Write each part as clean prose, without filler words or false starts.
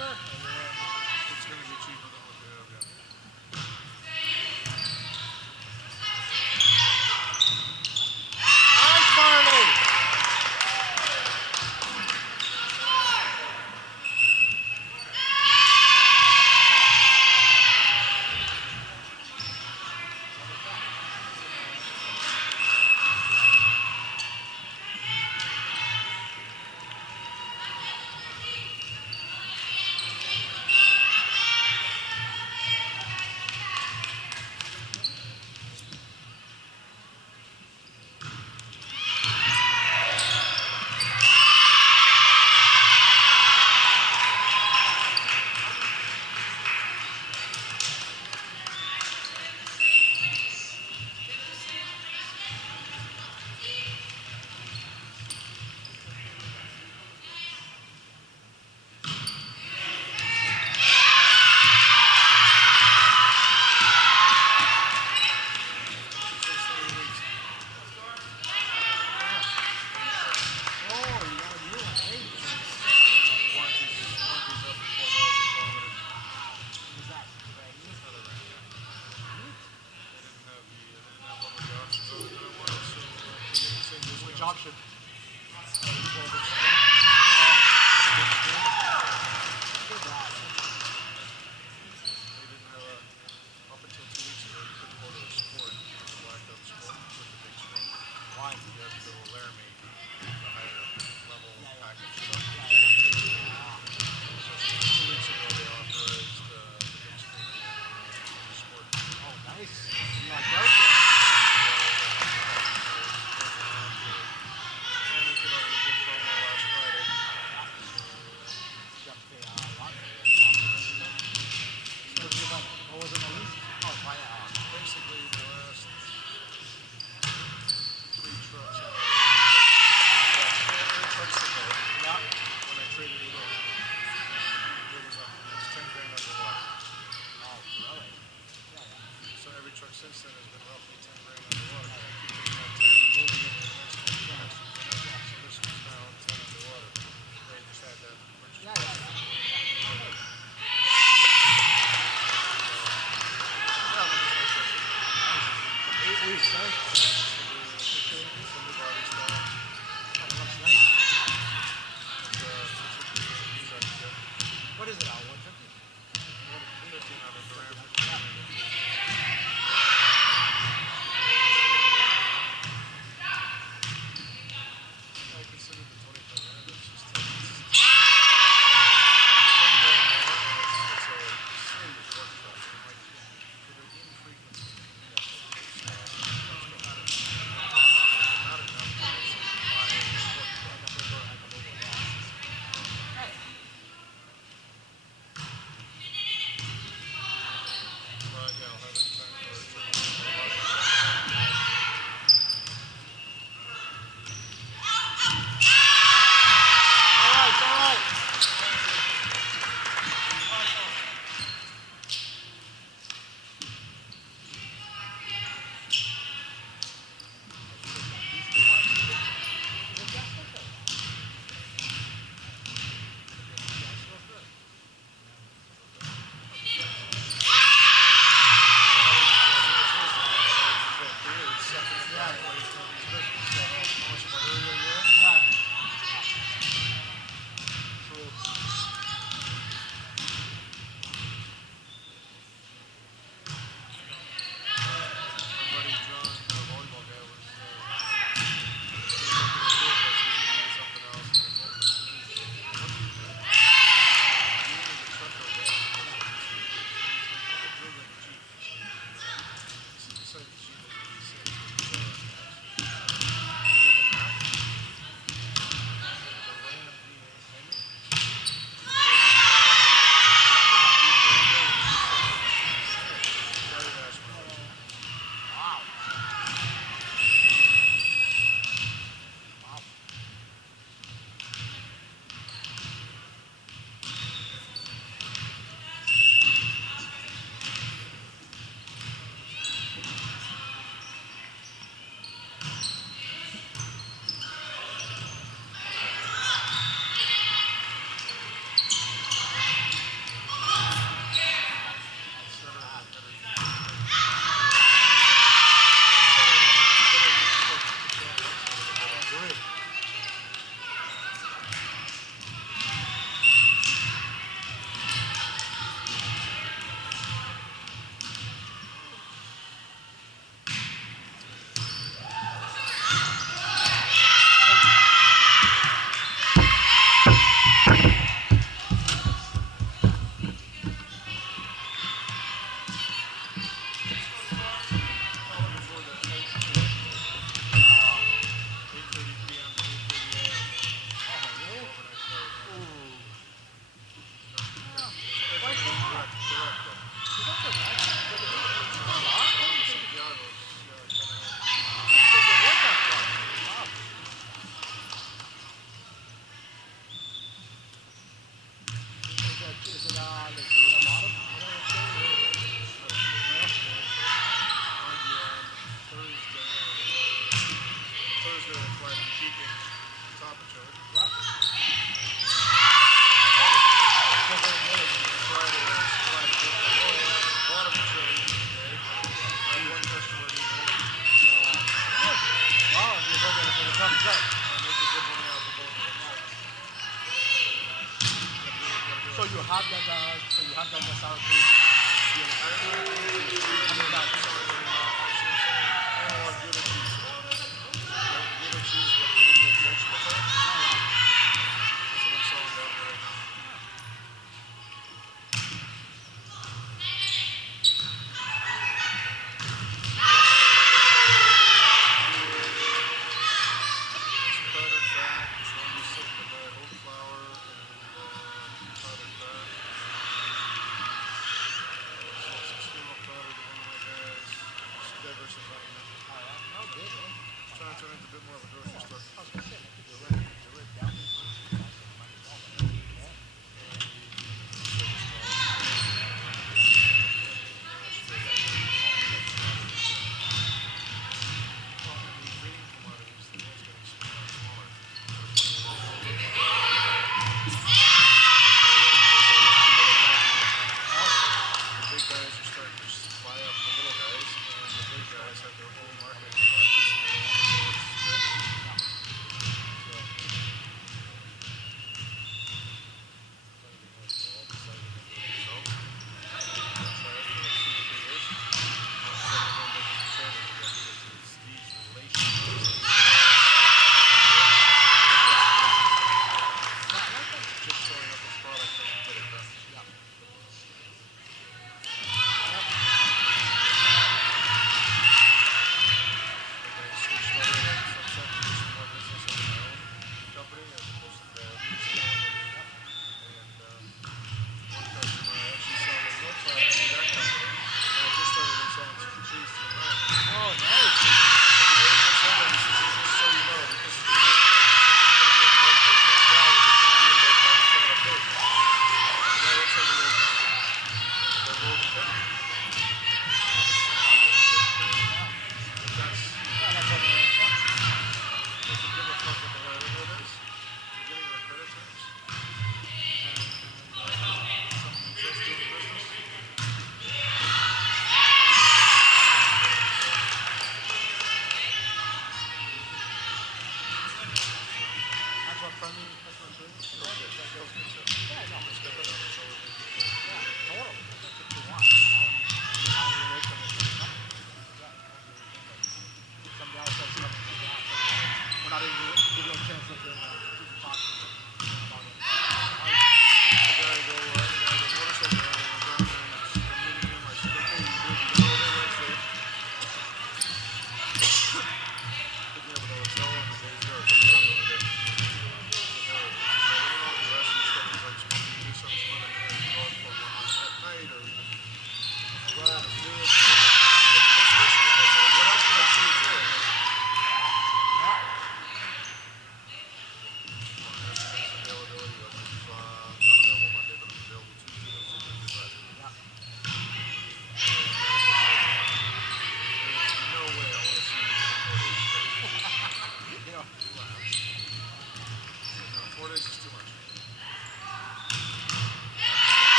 It's going to be cheaper than what they have, yeah. Nice, Marley! Which option? Up until 2 weeks ago, you couldn't go to a sport. It was a blacked out sport with the big screen. Why? You have to go to Laramie, the higher level package Yeah. stuff. So 2 weeks ago, they authorized the big screen in the sport. Oh, nice. You like out there? And we came out with a good promo last Friday. You got to pay a lot for it. What was it on the list? Oh, buy it. Basically, the last 3 trucks. Trucks to go. Yeah. When I traded it in, it was it's 10 grand underwater. Oh, really? So every truck since then has been roughly 10 grand underwater. Keeping that 10 and moving it to the next one. So this one's now 10 underwater. They just had that purchase. Yeah. 8 weeks, right? Some new body style. Oh, it looks nice. What is it, Al? 150? 15 on the Ram. I consider the 2500. It's just it's 10 grand more, and it's a serious work truck. And like for the infrequency, not enough guys buy a work truck. So you have that. So you have that sour cream. I don't know anything to do. I mean that. Actually, I'm saying analog Gouda cheese. Gouda cheese is what they do with vegetable fat. That's what I'm selling down here right now. It's powdered fat. It's going to be soaked by oat flour and powdered fat. So some skimmer powder to one of my guys. Just diversifying it. No good. Eh? Trying to turn it into a bit more of a grocery store. I was gonna say, like, you're down the street. Might as well. Yeah. Well, and the green commodities, the ones getting smaller and smaller. They're putting a little bit more. The big guys are starting to buy up the little guys, and the big guys have their own marketing departments. And they want to know what's good.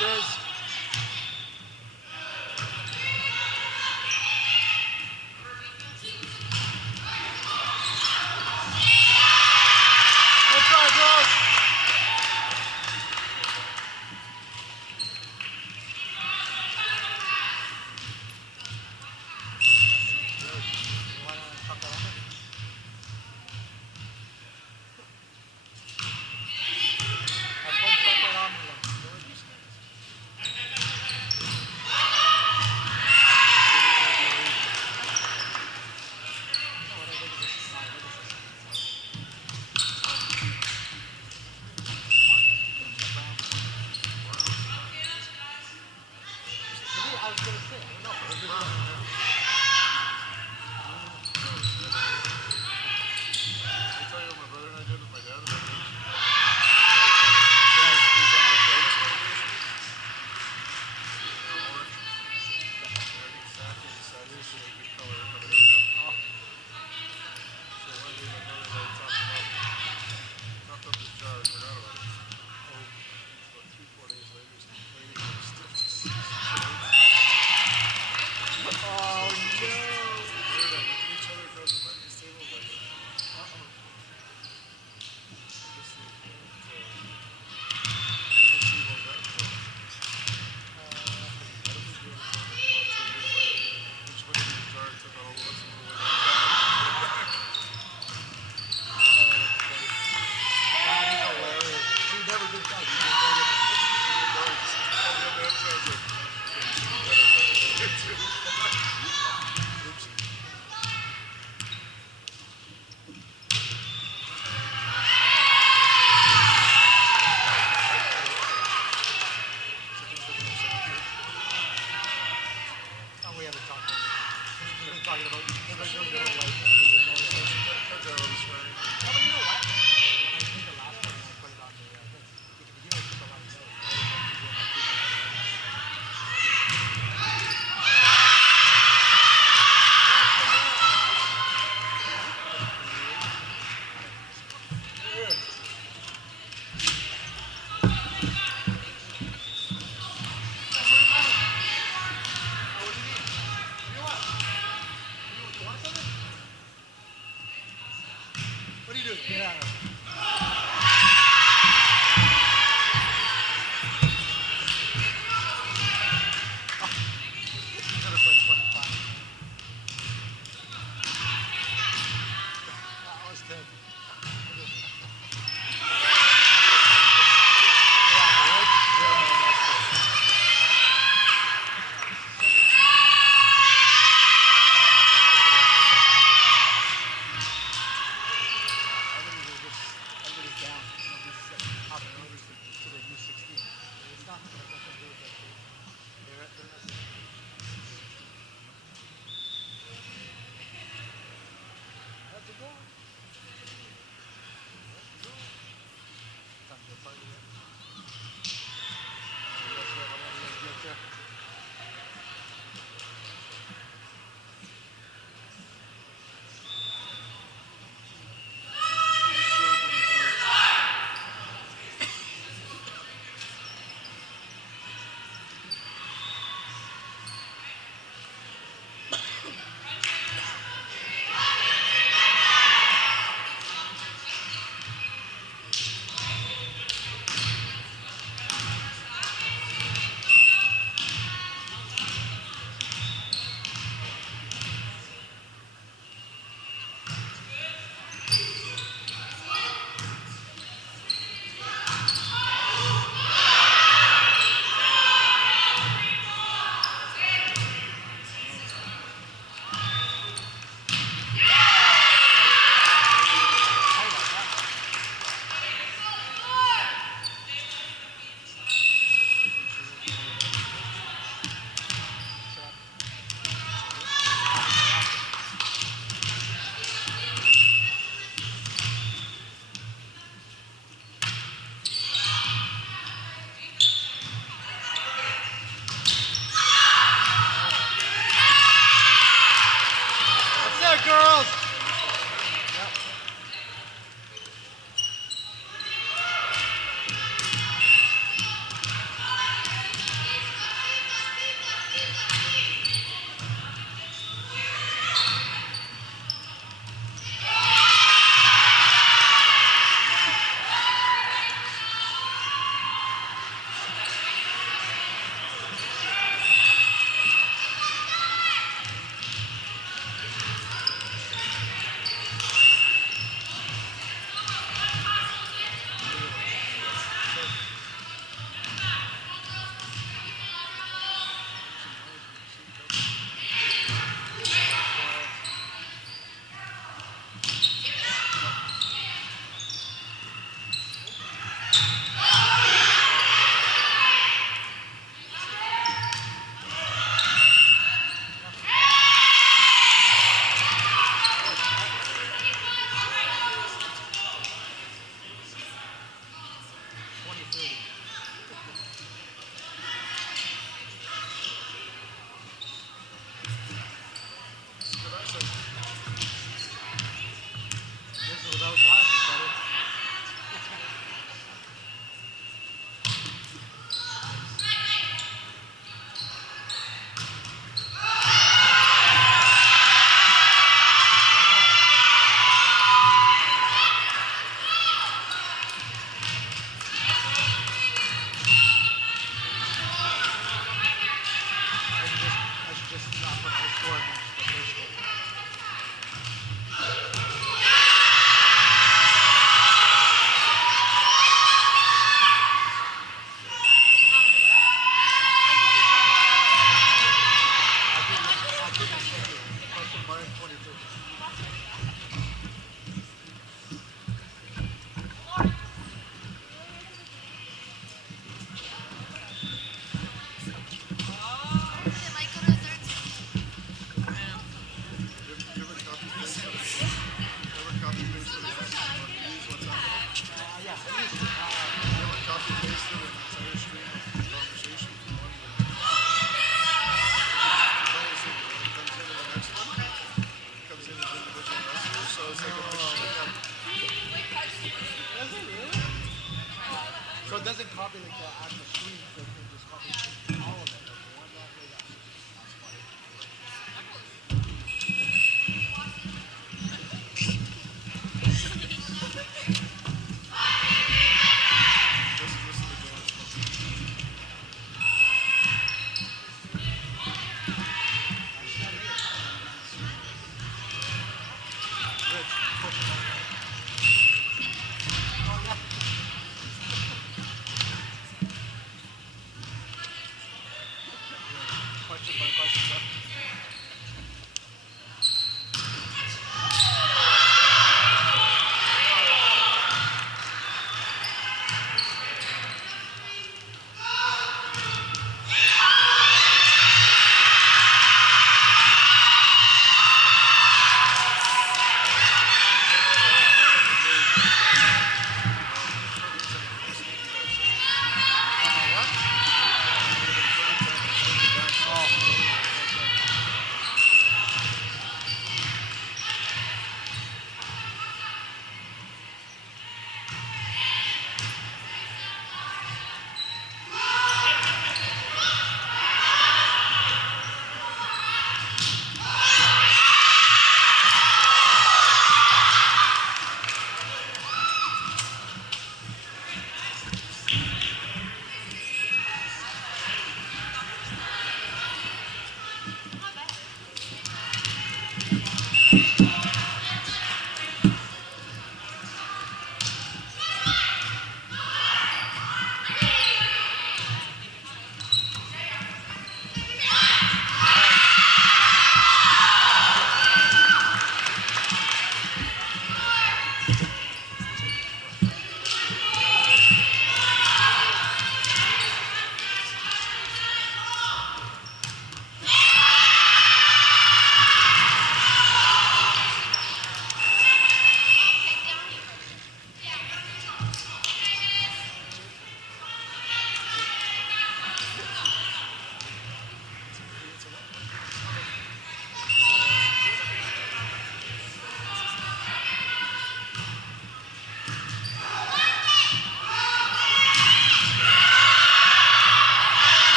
Says. Good try, girls. You wanna tuck that under? That's one tuck that on me.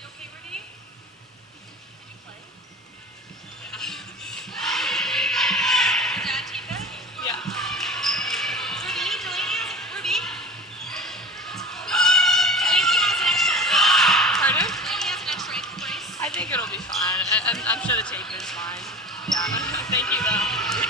You okay, Rudy? Did you play? Your dad tape it? Yeah. Ruby, Ruby. Delaney has an extra brace. Pardon? Delaney has an extra ankle brace. I think it'll be fine. I'm sure the tape is fine. Yeah. Thank you, though.